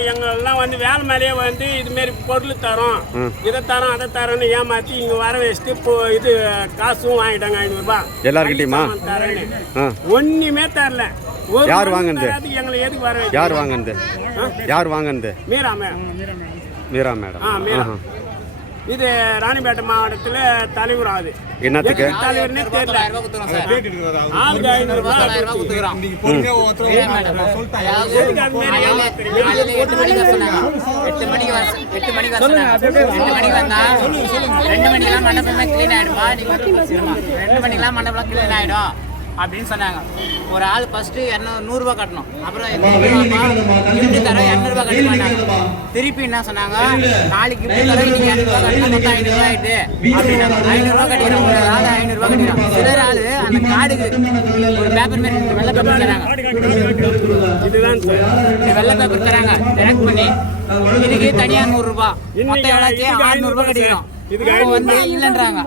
எங்களெல்லாம் வந்து வேலை மேலேயே வந்து இதுமாரி பொருள் தரோம், இதை தரோம், அதை தரோன்னு ஏமாற்றி இங்கே வர வச்சுட்டு இப்போ இது காசும் வாங்கிட்டாங்க 500 ரூபாய் எல்லாருக்கிட்டையுமா தரேன்னு. ஒன்றுமே தரல. யார் வாங்குனது? எங்களை எதுக்கு வர யார் வாங்குனது? யார் வாங்குனது? மீரா மேடம். மீரா. இது ராணிப்பேட்டை மாவட்டத்தில் தலைவர். ஆகுது என்னத்துக்கு தலைவர்னே தெரியல. ஆளுக்கு 500 ரூபாய் அப்படின்னு சொன்னாங்க. ஒரு ஆள் ஃபர்ஸ்ட் 100 ரூபாய் கட்டணும். அப்புறம் 200 ரூபாய் கட்ட மாட்டாங்க. திருப்பி என்ன சொன்னாங்க, நாளைக்கு இப்படி தரோம், இன்னைக்கு 200 ரூபாய் கட்டினா மொத்தம் 500 ரூபாய் ஆயிட்டு அப்படின்னாங்க. 500 ரூபாய் கட்டிக்கிறோம். ஒரு ஆள் 500 ரூபாய் கட்டிக்கிறோம். சிலர் ஆள் அந்த கார்டுக்கு ஒரு பேப்பர் மாரி வெள்ளை பேப்பர் தராங்க. இதுதான் வெள்ளை பேப்பர் தராங்க டேக் பண்ணி. இதுக்கு தனியா 100 ரூபாய், மொத்தம் எவ்வளோச்சு 600 ரூபாய் கட்டிக்கிறோம். வந்து இல்லன்றாங்க.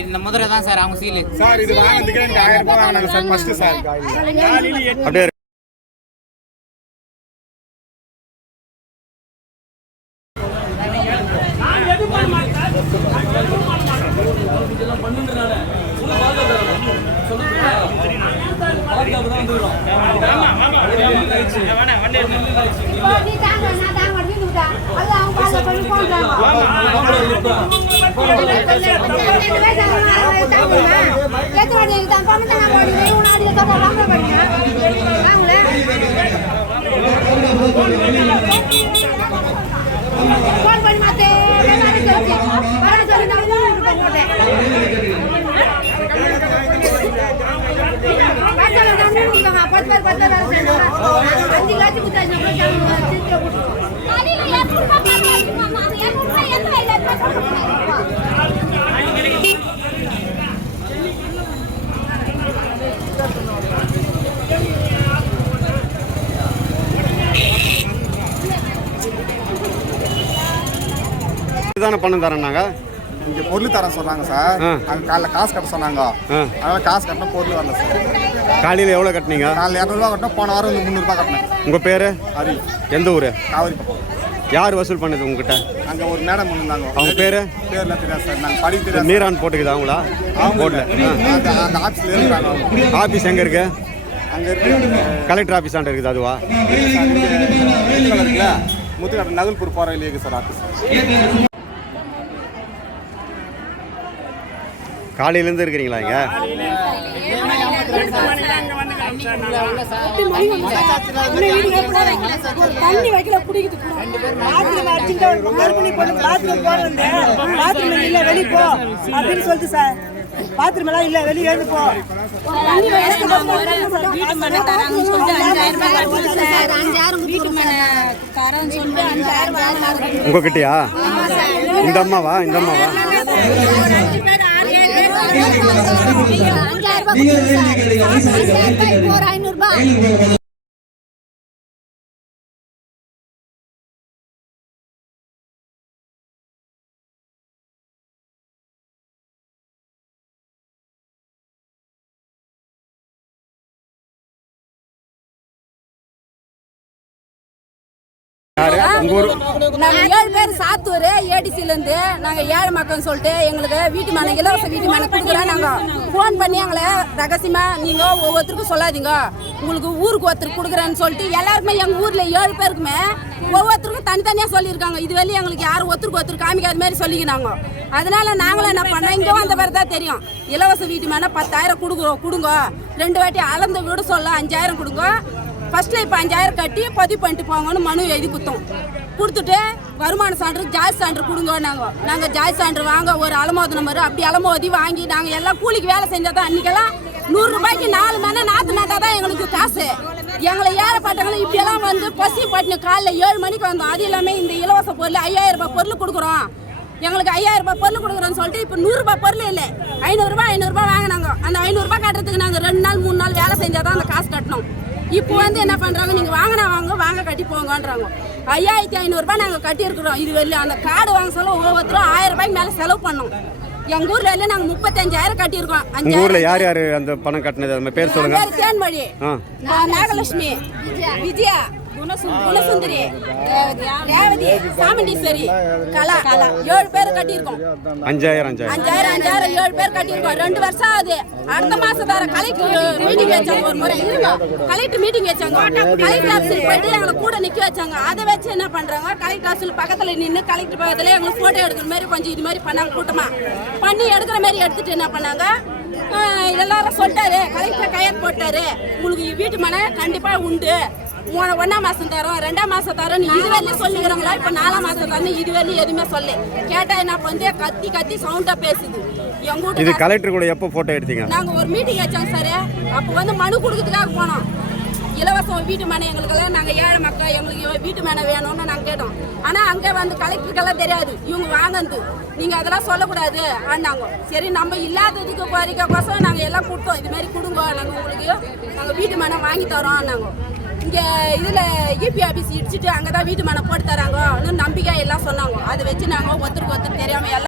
இந்த முதல்ல தான் சார் அவங்க சீலு சார். இது வாங்குறதுக்கு 1000 ரூபாய் வாங்குனாங்க சார் ஃபர்ஸ்ட் சார். அப்படியே தானே பணம் தரேன்னாங்க. இங்கே பொருள் தர சொன்னாங்க சார். அங்கே காலைல காசு கட்ட சொன்னாங்க. அதனால் காசு கட்டினா பொருள் வரல சார். காலையில் எவ்வளோ கட்டினீங்க? காலையில் 200 ரூபா கட்டினா போன வாரம் 300 ரூபாய் கட்டினேன். உங்கள் பேர்? அது எந்த ஊர்? காவிரி பக்கம். யார் வசூல் பண்ணது உங்ககிட்ட? அங்கே ஒரு மேடம் இருந்தாங்க. அவங்க பேர்? பேர்லாம் தெரியாது சார். நாங்கள் படிக்க தெரியாது. மீரான் போட்டுக்குதா அவங்களா? போடல. அந்த ஆஃபீஸில் இருக்கிறாங்க. ஆஃபீஸ் எங்கே இருக்கு? அங்கே இருக்கு. கலெக்டர் ஆஃபீஸ் ஆண்டு இருக்குது அதுவா? இருக்குல்ல முத்துக்காட்டு நகல்பூர் போகிற இல்லையே சார் ஆஃபீஸ். காலையிலேருந்து இருக்கிறீங்களா இங்கே? தண்ணி வைக்கல குடிக்கிட்டு பாத்ரூம் இல்ல வெளியே போ அப்படின்னு சொல்லிட்டு சார். பாத்ரூம் எல்லாம் இல்ல வெளியே எழுந்து போ. உங்ககிட்டயா? இந்த அம்மாவா? இந்த அம்மாவா? நாங்க 7 பேர் சாத்தூர் ஏடிசில இருந்து நாங்க ஏழை மக்கள் சொல்லிட்டு எங்களுக்கு வீட்டு மனை இலவச வீட்டு மனை கொடுக்குறோம். நாங்க போன் பண்ணி எங்களை ரகசியமா நீங்க ஒவ்வொருத்தருக்கும் சொல்லாதீங்க, உங்களுக்கு ஊருக்கு ஒருத்தருக்கு கொடுக்குறேன்னு சொல்லிட்டு எல்லாருக்குமே எங்க ஊர்ல 7 பேருக்குமே ஒவ்வொருத்தருக்கும் தனித்தனியா சொல்லியிருக்காங்க. இது வெளியே எங்களுக்கு யாரும் ஒருத்தருக்கு காமிக்காத மாதிரி சொல்லிக்கினாங்க. அதனால நாங்களும் என்ன பண்ணோம், இங்கே வந்த பேர் தான் தெரியும், இலவச வீட்டு மனை 10,000 கொடுங்க, 2 வாட்டி அளந்து விட சொல்ல 5,000 கொடுங்க, ஃபர்ஸ்ட்ல இப்போ 5,000 கட்டி பதிவு பண்ணிட்டு போங்கன்னு மனு எழுதி கொடுத்துட்டு வருமான சான்று ஜாதி சான்று கொடுங்க. நாங்கள் ஜாதி சான்று வாங்க ஒரு அலமோது நம்பர் அப்படி அலமோதி வாங்கி நாங்கள் எல்லாம் கூலிக்கு வேலை செஞ்சால் தான் அன்றைக்கெல்லாம் 100 ரூபாய்க்கு 4 மணி நாற்று நட்டால் தான் எங்களுக்கு காசு. எங்களை ஏழைப்பட்டவங்களும் இப்படியெல்லாம் வந்து பசி பட்டினு காலையில் 7 மணிக்கு வந்தோம். அது இல்லாமல் இந்த இலவச பொருள் 5,000 ரூபாய் பொருள் கொடுக்குறோம். எங்களுக்கு 5,000 ரூபாய் பொருள் கொடுக்குறோன்னு சொல்லிட்டு இப்போ 100 ரூபாய் பொருள் இல்லை, 500 ரூபாய் வாங்கினாங்க. அந்த 500 ரூபாய் கட்டுறதுக்கு நாங்கள் 2 நாள் 3 நாள் வேலை செஞ்சால் தான் அந்த காசு கட்டணும். இப்போ வந்து என்ன பண்ணுறாங்க, நீங்கள் வாங்க கட்டி போங்கன்றாங்க. 5,500 ரூபாய் நாங்கள் கட்டியிருக்கிறோம். இது வெளியே அந்த கார்டு வாங்க சொல்ல ஒவ்வொருத்தரும் 1000 ரூபாய்க்கு மேலே செலவு பண்ணோம். எங்க ஊர்ல எல்லாம் நாங்க 35,000 கட்டியிருக்கோம். உங்க ஊர்ல யார் யாரு அந்த பணம் கட்டினது அந்த பேர் சொல்லுங்க. தேன்மொழி, நாகலட்சுமி, விஜயா, குணசுந்தரி, ரேவதி, சாமுண்டீஸ்வரி, கலா 7 பேர் கட்டியிருக்கோம். 5,000 7 பேர் கட்டியிருக்கோம். 2 வருஷம் ஆகுது. அடுத்த மாசம் தர கலெக்டர் மீட்டிங் வச்சாங்க. ஒரு முறை இருங்க, கலெக்டர் மீட்டிங் வச்சாங்க. கலெக்டர் ஆஃபீஸுக்கு போயிட்டு எங்களை கூட நிக்க வச்சாங்க. அதை வச்சு என்ன பண்றாங்க, கலெக்டர் ஆஃபீஸ் பக்கத்துல நின்று கலெக்டர் பக்கத்துல எங்களுக்கு போட்டோ எடுக்கிற மாதிரி கொஞ்சம் இது மாதிரி பண்ணாங்க. கூட்டமா பண்ணி எடுக்கிற மாதிரி எடுத்துட்டு என்ன பண்ணாங்க, எல்லாரும் சொல்லிட்டாரு, கலெக்டர் கையெழுத்து போட்டாரு, உங்களுக்கு வீட்டு மனை கண்டிப்பா உண்டு, 1ஆம் மாசம் தரோம், 2ஆம் மாசம் தரோம், இதுவரையும் சொல்லிக்கிறாங்களா? இப்ப 4ஆம் மாசம் தரணும், இதுவரையும் எதுவுமே சொல்லு. கேட்டா என்ன வந்து கத்தி கத்தி சவுண்டா பேசுது. எங்க இது கலெக்டர் கூட எப்போ போட்டோ எடுத்தீங்க? நாங்க ஒரு மீட்டிங் வச்சோம் சார். அப்ப வந்து மனு கொடுக்கறதுக்காக போனோம். இலவசம் வீட்டு மனை எங்களுக்கெல்லாம், நாங்க ஏழை மக்கள், எங்களுக்கு வீட்டு மனை வேணும்னு நாங்க கேட்டோம். ஆனா அங்க வந்து கலெக்டருக்கெல்லாம் தெரியாது, இவங்க வாங்கந்து நீங்க அதெல்லாம் சொல்லக்கூடாது ஆனாங்க. சரி, நம்ம இல்லாததுக்கு கோரிக்கைக்கோசம் நாங்க எல்லாம் கொடுத்தோம். இது மாதிரி கொடுங்க, நாங்க உங்களுக்கு நாங்க வீட்டு மனை வாங்கி தரோம். நாங்க இங்க இதுல இபி ஆபீஸ் இடிச்சுட்டு அங்கதான் வீட்டு மனை போட்டு தராங்க நம்பிக்கை எல்லாம் சொன்னாங்க. அதை வச்சு நாங்க ஒருத்தருக்கு ஒருத்தர் தெரியாம எல்லாம்